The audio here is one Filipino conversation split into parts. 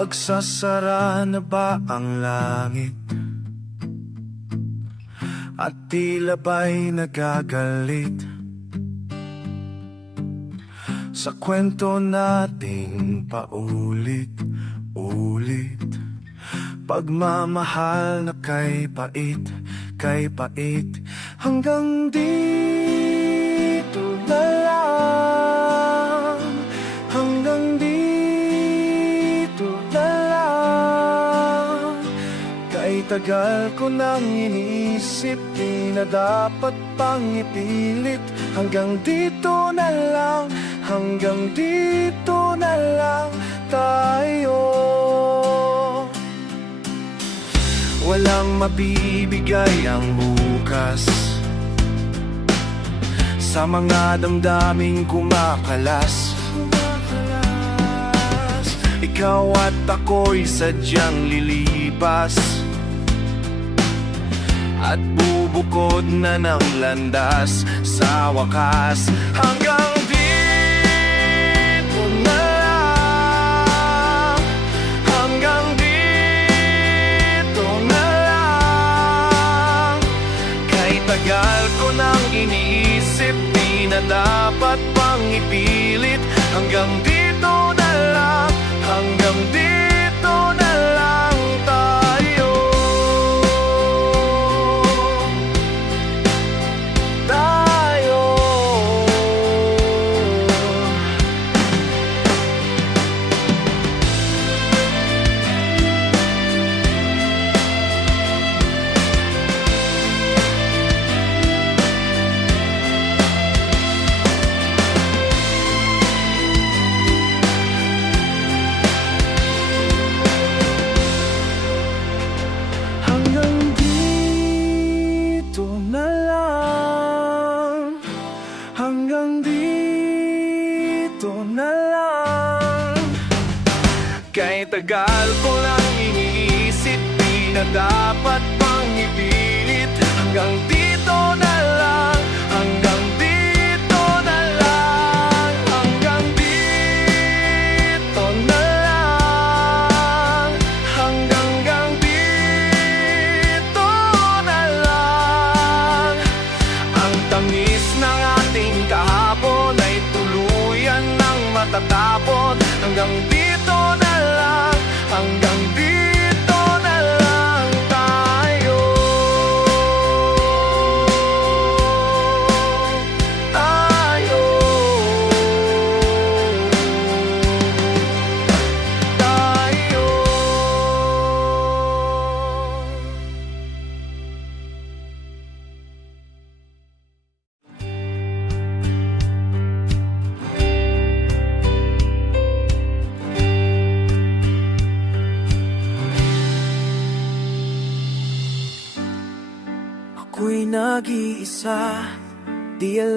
Magsasara na ba ang langit? At tila ba'y nagagalit? Sa kwento nating paulit-ulit Pagmamahal na kay pait, kay pait Hanggang dito tagal ko nang iniisip Di na dapat pang ipilit. Hanggang dito na lang Hanggang dito na lang tayo. Walang mabibigay ang bukas Sa mga damdaming kumakalas. Ikaw at ako'y sadyang lilipas At bubukod na ng landas Sa wakas. Hanggang dito na lang. Hanggang dito na lang. Kay tagal ko nang iniisip Di na dapat pang ipilit. Hanggang dito na lang. Hanggang dito tagal ko lang iniisip Di na dapat pang ipilit. Hanggang dito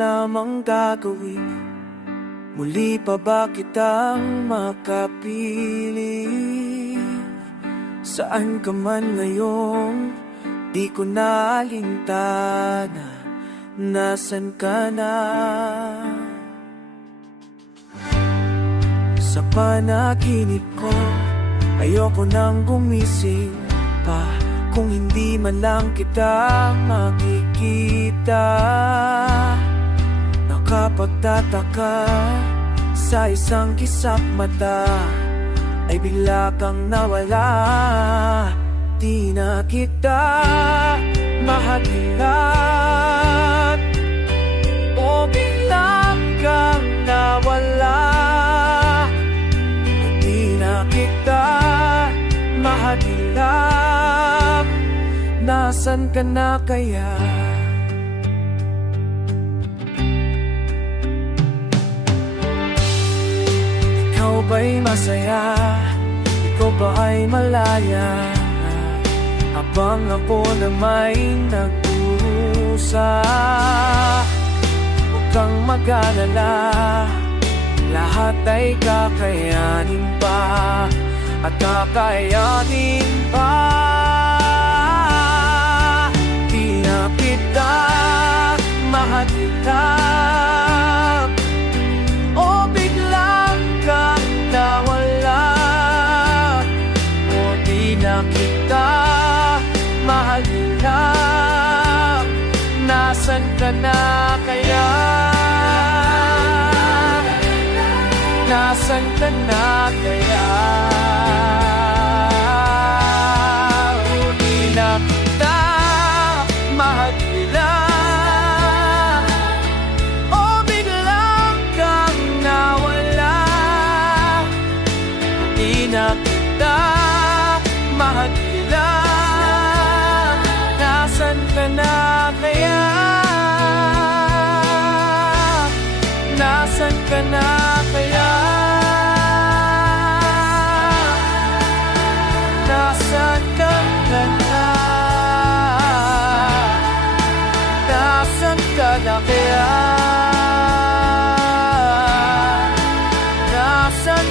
di alam ang gagawin Muli pa ba kitang makapili? Saan ka man ngayon, di ko nalintana Nasaan ka na? Sa panaginip ko, ayoko nang gumising pa Kung hindi man lang kita makikita Nakapagtataka sa isang kisap mata Ay bigla kang nawala. Di na kita mahagilan O biglang kang nawala. Di na kita mahagilap Nasaan ka na kaya? Ba'y masaya? Ikaw ba ay malaya? Habang ako na may nag-uusa Huwag kang mag-alala Lahat ay kakayanin pa At kakayanin pa Di na kita Now.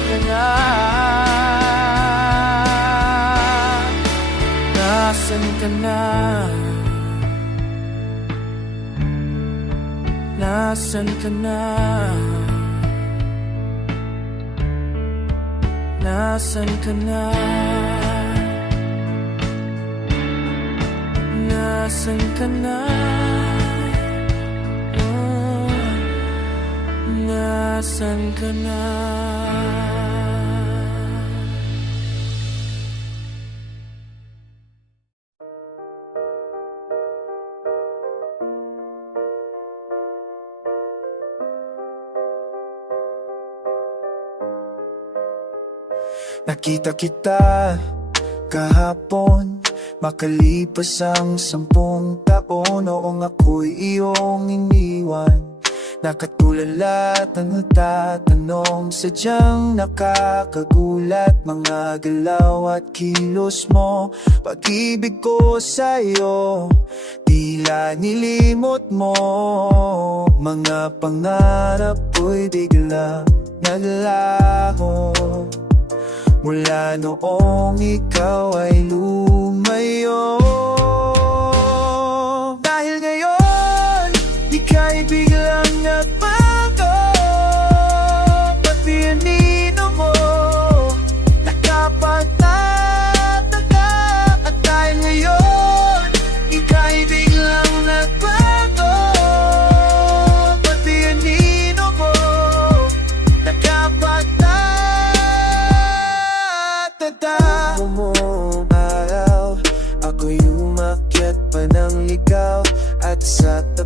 kanya Nasaan ka na? Nasaan ka na? Nasaan ka na? Nasaan ka na? Oh, nasaan ka na? Nakita kita kahapon Makalipas ang sampung taon. Noong ako'y iyong iniwan. Nakatulala at nagtatanong Sadyang nakakagulat. Mga galaw at kilos mo Pag-ibig ko sa'yo. Tila nilimot mo Mga pangarap ko'y bigla naglaho. Mula noong ikaw ay lumayo.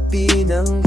pinang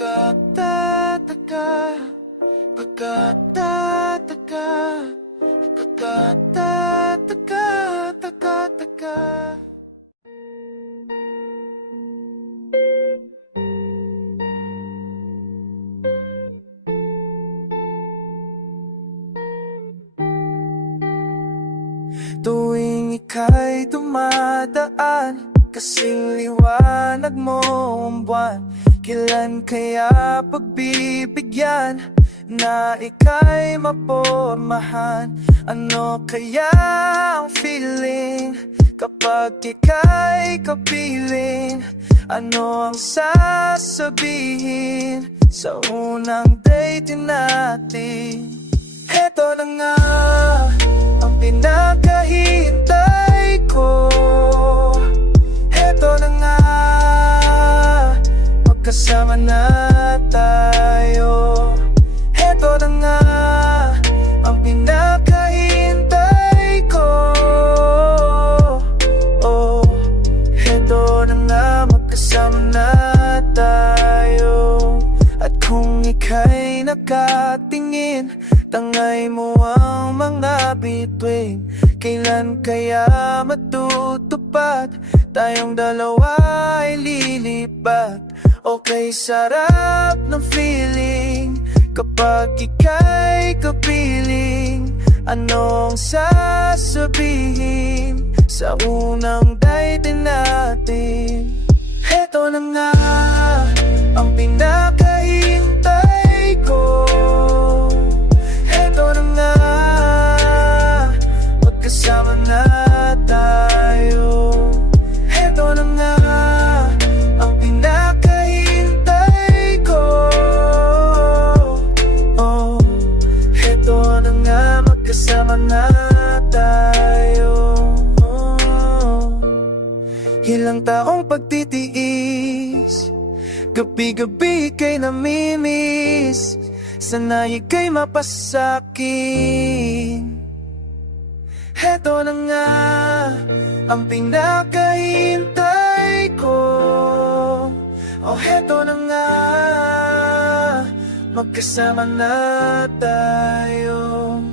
Pagkatataka Pagkatataka mapormahan Ano kaya ang feeling Kapag ika'y kapiling? Ano ang sasabihin Sa unang date natin? Heto na nga Ang pinakahintay ko. Heto na nga Magkasama na tayo. Heto na nga nakatingin. Tangay mo ang mga bituin. Kailan kaya matutupad? Tayong dalawa ay lilipat. Okay, sarap ng feeling. Kapag ika'y kapiling Anong sasabihin? Sa unang date natin. Heto na nga Ang pinakahintay ko. Heto na nga Magkasama na tayo. Heto na nga Ang pinakahintay ko. Oh, heto na nga Magkasama na tayo. Oh. Ilang taong pagtitiis Gabi-gabi kay namimiss Sanay kay mapasakin Heto na nga Ang pinakahintay ko. Oh, heto na nga Magkasama na tayo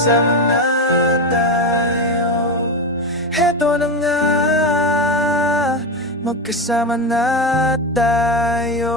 Magkasama na tayo Heto na nga Magkasama na tayo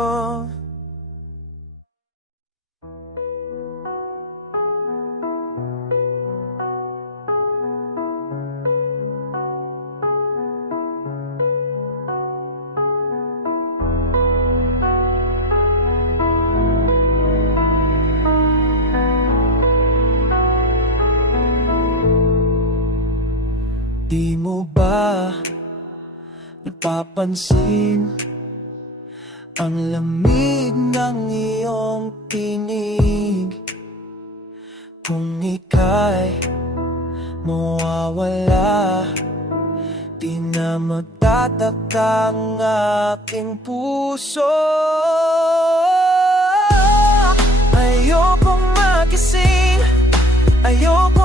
napapansin Ang lamig ng iyong tinig. Kung ika'y mawawala Di na magtataka ang aking puso. Ayokong magising Ayokong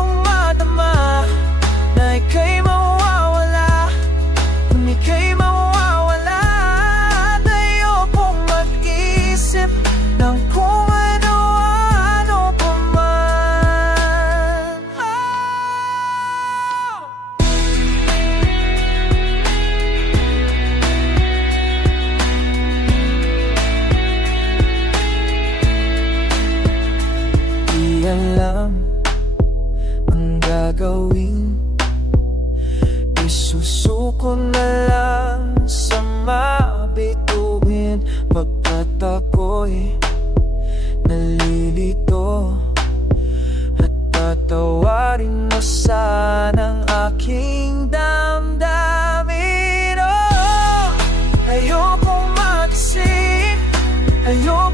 Ayokong madama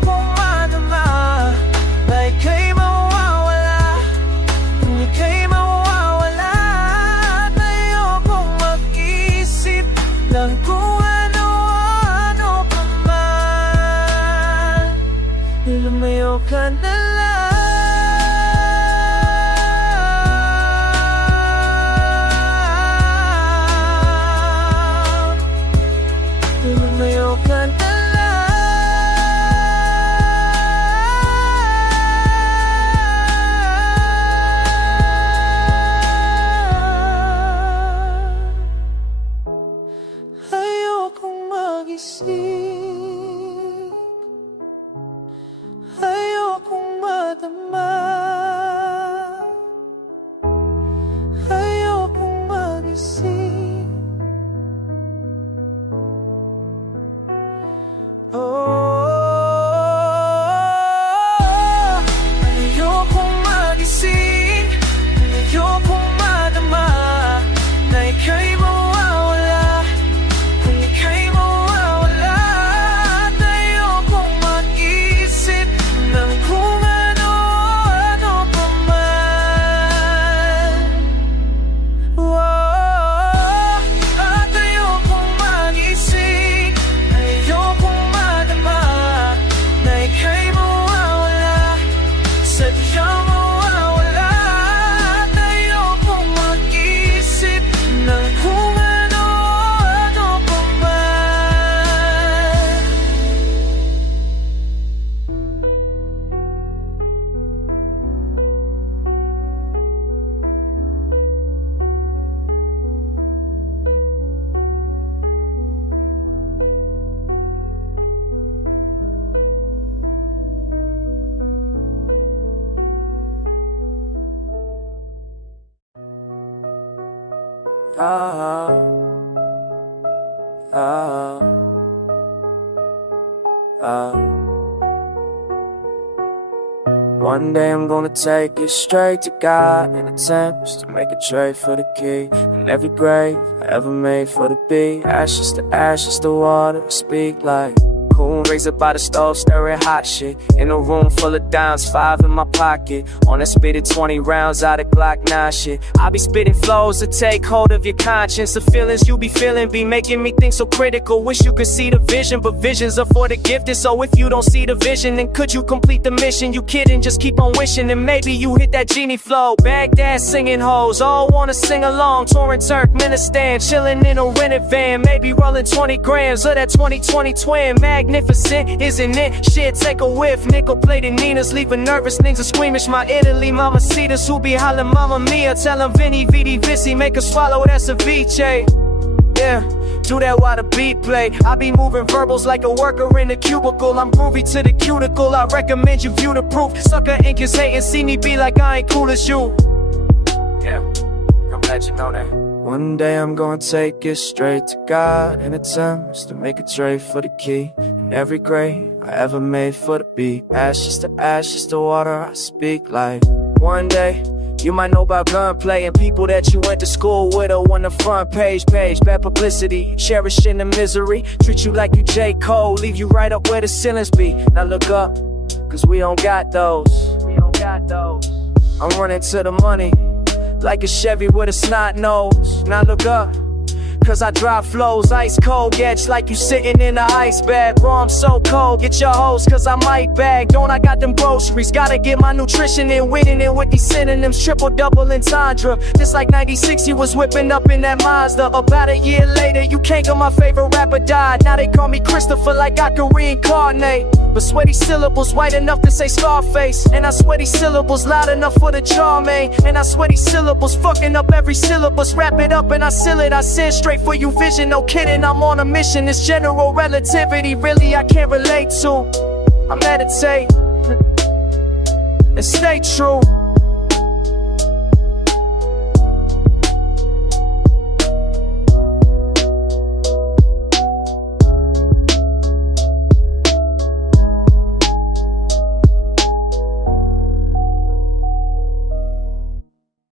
Ah, ah, ah. One day I'm gonna take it straight to God in attempts to make a trade for the key. In every grave I ever made for the beat, ashes to ashes to water, speak like. Cool razor by the stove, stirring hot shit. In a room full of dimes, five in my pocket. On that spitted 20 rounds out of Glock 9 shit. I be spitting flows to take hold of your conscience. The feelings you be feeling be making me think so critical. Wish you could see the vision, but visions are for the gifted. So if you don't see the vision, then could you complete the mission? You kidding, just keep on wishing, and maybe you hit that genie flow. Baghdad singing hoes, all wanna sing along. Touring Turkmenistan, chilling in a rented van. Maybe rolling 20 grams of that 2020 twin. Magnificent, isn't it? Shit, take a whiff. Nickel plated Ninas, leaving nervous niggas squeamish. My Italy, mama cedas who be hollering, Mama Mia. Tell 'em Vinny, Vidi, Vissi, make her swallow that ceviche. Yeah, do that while the beat play. I be moving verbals like a worker in a cubicle. I'm groovy to the cuticle. I recommend you view the proof. Sucker ink is hating, see me be like I ain't cool as you. Yeah, I'm glad you know that. One day I'm gonna take it straight to God in attempts to make a trade for the key. In every grave I ever made for the beat. Ashes to ashes to water, I speak like. One day you might know about gunplay and people that you went to school with or on the front page page. Bad publicity, cherishing the misery. Treat you like you J. Cole, leave you right up where the ceilings be. Now look up, cause we don't got those. We don't got those. I'm running to the money, like a Chevy with a snot nose. Now look up. Cause I drop flows ice cold, it's like you sitting in a ice bag. Bro, I'm so cold, get your hose, cause I might bag. Don't I got them groceries, gotta get my nutrition in, winning it with these synonyms, triple double entendre. Just like 96, you was whipping up in that Mazda. About a year later, you can't go, my favorite rapper died. Now they call me Christopher, like I can reincarnate. But sweaty syllables white enough to say Scarface. And I sweaty syllables loud enough for the charm, eh? And I sweaty syllables fucking up every syllabus. Wrap it up and I seal it. I send straight for you vision. No kidding, I'm on a mission. It's general relativity, really, I can't relate to. I meditate and stay true.